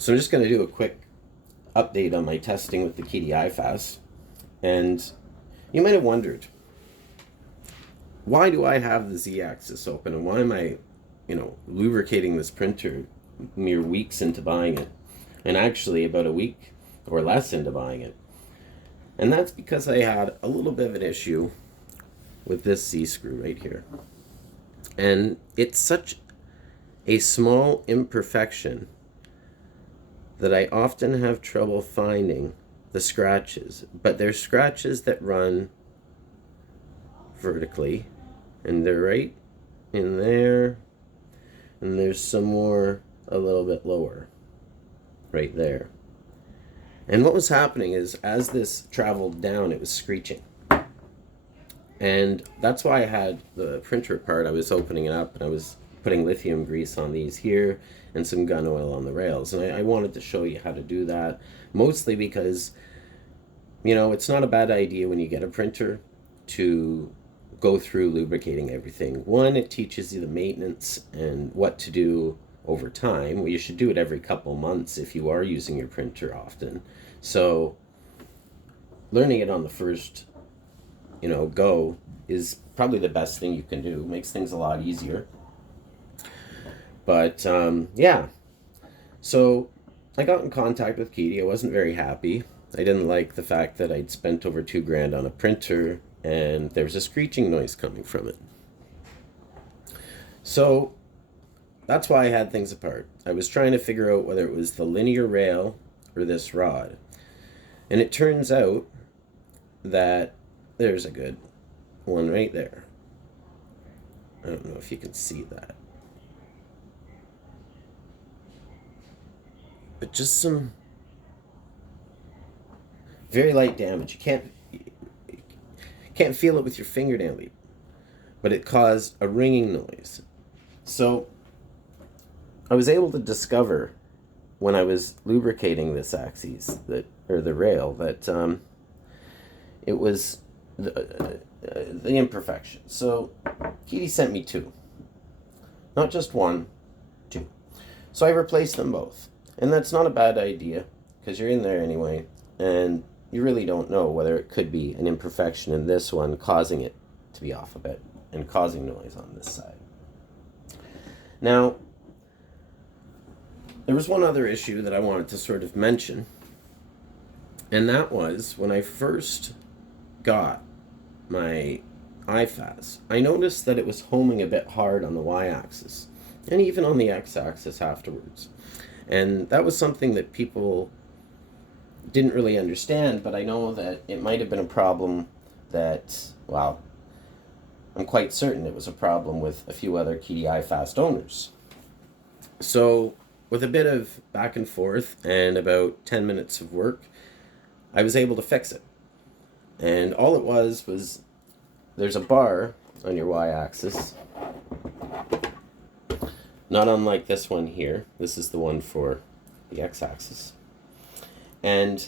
So I'm just going to do a quick update on my testing with the Qidi iFast. And you might have wondered, why do I have the Z-axis open and why am I, lubricating this printer mere weeks into buying it, and actually about a week or less into buying it? And that's because I had a little bit of an issue with this Z-screw right here. And it's such a small imperfection that I often have trouble finding the scratches. But there's scratches that run vertically, and they're right in there, and there's some more a little bit lower right there. And what was happening is, as this traveled down, it was screeching. And that's why I had the printer apart. I was opening it up and I was putting lithium grease on these here and some gun oil on the rails. And I wanted to show you how to do that, mostly because, it's not a bad idea when you get a printer to go through lubricating everything. One, it teaches you the maintenance and what to do over time. Well, you should do it every couple months if you are using your printer often. So learning it on the first go is probably the best thing you can do. Makes things a lot easier. But yeah, so I got in contact with Qidi. I wasn't very happy. I didn't like the fact that I'd spent over $2,000 on a printer and there was a screeching noise coming from it. So that's why I had things apart. I was trying to figure out whether it was the linear rail or this rod. And it turns out that there's a good one right there. I don't know if you can see that. But just some very light damage. You can't feel it with your fingernail, but it caused a ringing noise. So I was able to discover when I was lubricating this axis, or the rail, that it was the imperfection. So Qidi sent me two, not just one, two. So I replaced them both, and that's not a bad idea because you're in there anyway, and you really don't know whether it could be an imperfection in this one causing it to be off a bit and causing noise on this side. Now, there was one other issue that I wanted to sort of mention, and that was when I first got my iFast, I noticed that it was homing a bit hard on the y-axis and even on the x-axis afterwards. And that was something that people didn't really understand, but I know that it might have been a problem that, well, I'm quite certain it was a problem with a few other Qidi iFast owners. So with a bit of back and forth and about 10 minutes of work, I was able to fix it. And all it was there's a bar on your y-axis, not unlike this one here. This is the one for the x-axis. And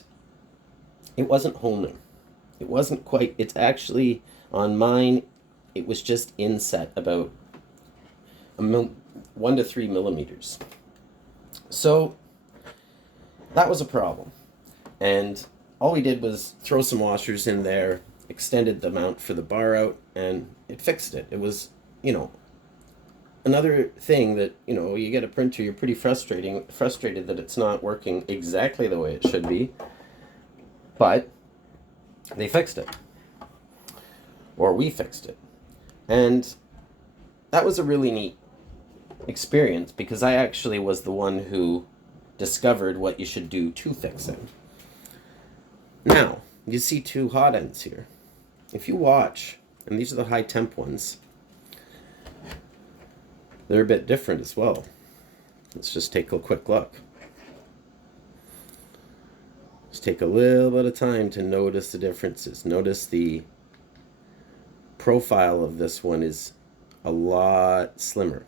it wasn't homing. It wasn't quite, it's actually, on mine, it was just inset about 1 to 3 millimeters. So that was a problem. And all we did was throw some washers in there, extended the mount for the bar out, and it fixed it. It was, another thing that, you get a printer, you're pretty frustrated that it's not working exactly the way it should be, but they fixed it. Or we fixed it. And that was a really neat experience because I actually was the one who discovered what you should do to fix it. Now, you see two hot ends here. If you watch, and these are the high temp ones, they're a bit different as well. Let's just take a quick look. Just take a little bit of time to notice the differences. Notice the profile of this one is a lot slimmer,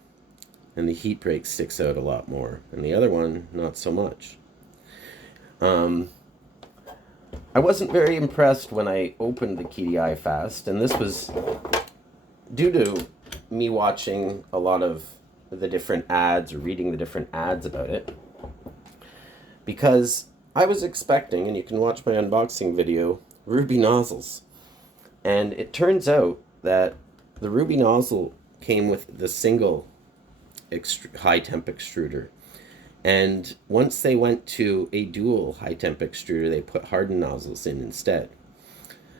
and the heat break sticks out a lot more, and the other one, not so much. I wasn't very impressed when I opened the Qidi iFast, and this was due to me watching a lot of the different ads or reading the different ads about it. because I was expecting, and you can watch my unboxing video, ruby nozzles. And it turns out that the ruby nozzle came with the single high temp extruder. And once they went to a dual high temp extruder, they put hardened nozzles in instead.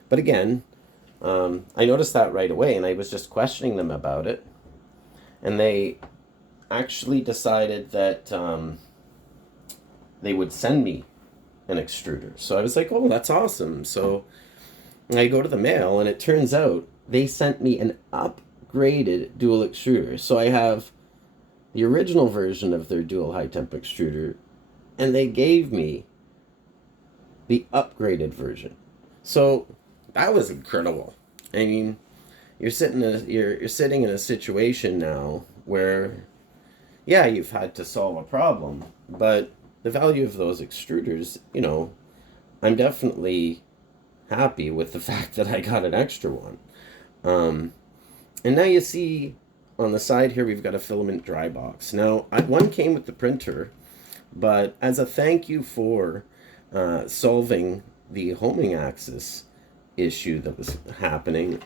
But again, I noticed that right away, and I was just questioning them about it. And they actually decided that they would send me an extruder. So I was like, oh, that's awesome. So I go to the mail, and it turns out they sent me an upgraded dual extruder. So I have the original version of their dual high temp extruder, and they gave me the upgraded version. So that was incredible. I mean, you're sitting in a situation now where, yeah, you've had to solve a problem, but the value of those extruders, I'm definitely happy with the fact that I got an extra one. And now you see on the side here, we've got a filament dry box. Now, one came with the printer, but as a thank you for solving the homing axis issue that was happening,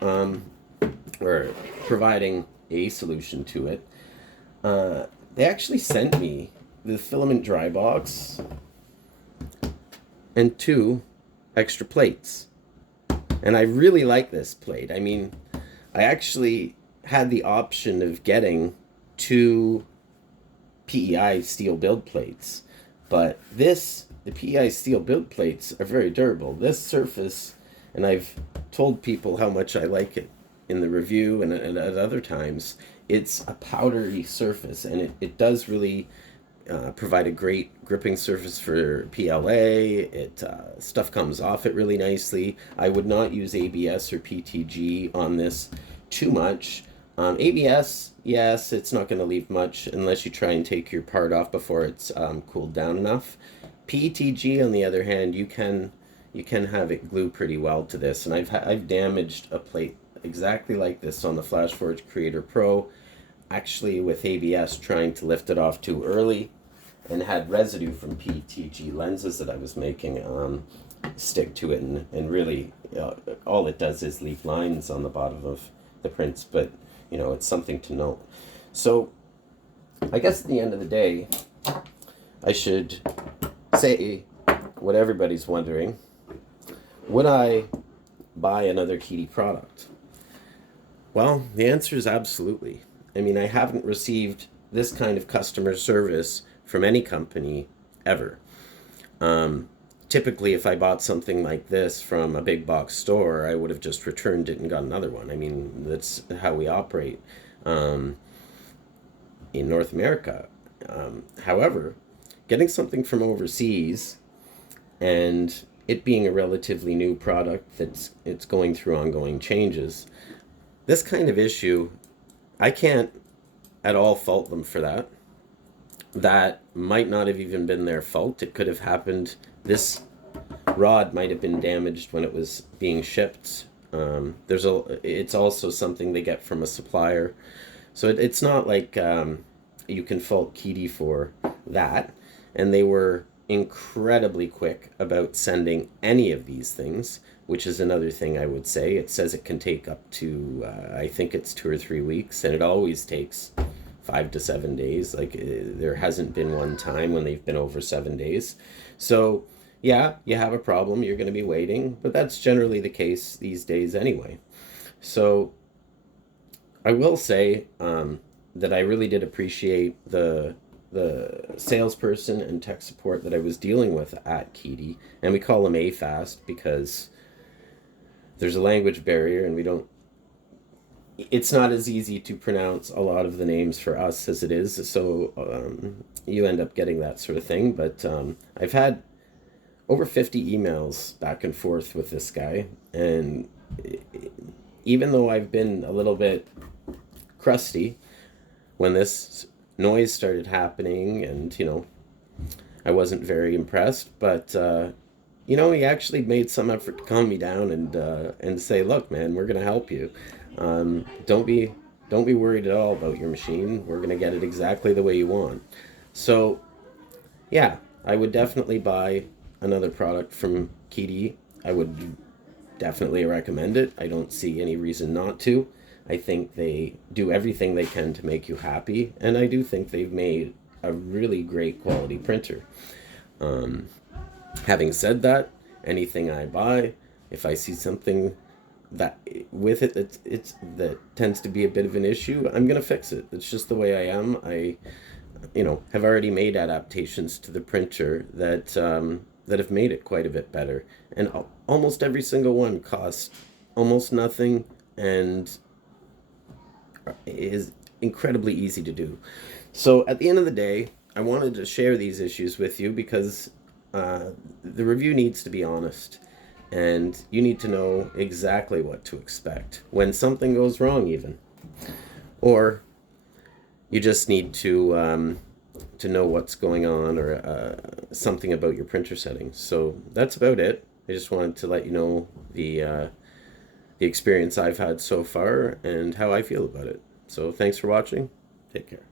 or providing a solution to it, they actually sent me the filament dry box and 2 extra plates. And I really like this plate. I mean, I actually had the option of getting 2 PEI steel build plates, but the PEI steel build plates are very durable. This surface, and I've told people how much I like it in the review and at other times, it's a powdery surface, and it does really provide a great gripping surface for PLA. Stuff comes off it really nicely. I would not use ABS or PTG on this too much. ABS, yes, it's not going to leave much unless you try and take your part off before it's cooled down enough. PTG, on the other hand, you can have it glue pretty well to this, and I've damaged a plate exactly like this on the FlashForge Creator Pro, actually with ABS, trying to lift it off too early, and had residue from PTG lenses that I was making stick to it, and really all it does is leave lines on the bottom of the prints, but it's something to note. So I guess at the end of the day, I should say what everybody's wondering: would I buy another Qidi product? Well, the answer is absolutely. I mean, I haven't received this kind of customer service from any company ever. Typically, if I bought something like this from a big box store, I would have just returned it and got another one. I mean, that's how we operate in North America. However, getting something from overseas and it being a relatively new product it's going through ongoing changes, this kind of issue, I can't at all fault them for that. That might not have even been their fault. It could have happened. This rod might have been damaged when it was being shipped. It's also something they get from a supplier. So it's not like you can fault Qidi for that. And they were incredibly quick about sending any of these things, which is another thing I would say. It says it can take up to, I think it's 2 or 3 weeks, and it always takes 5 to 7 days. Like there hasn't been one time when they've been over 7 days. So yeah, you have a problem, you're going to be waiting, but that's generally the case these days anyway. So I will say that I really did appreciate the salesperson and tech support that I was dealing with at Qidi, and we call them AFAST because there's a language barrier, and it's not as easy to pronounce a lot of the names for us as it is, so you end up getting that sort of thing. But I've had over 50 emails back and forth with this guy, and even though I've been a little bit crusty when this noise started happening, and I wasn't very impressed, but he actually made some effort to calm me down and say, look, man, we're gonna help you. Don't be worried at all about your machine. We're gonna get it exactly the way you want. So yeah, I would definitely buy another product from Qidi. I would definitely recommend it. I don't see any reason not to. I think they do everything they can to make you happy, and I do think they've made a really great quality printer. Having said that, anything I buy, if I see something that with it that tends to be a bit of an issue, I'm gonna fix it. It's just the way I am. I have already made adaptations to the printer that have made it quite a bit better, and almost every single one costs almost nothing and is incredibly easy to do. So at the end of the day, I wanted to share these issues with you because the review needs to be honest, and you need to know exactly what to expect when something goes wrong, even, or you just need to know what's going on, or something about your printer settings. So that's about it. I just wanted to let you know the experience I've had so far and how I feel about it. So thanks for watching. Take care.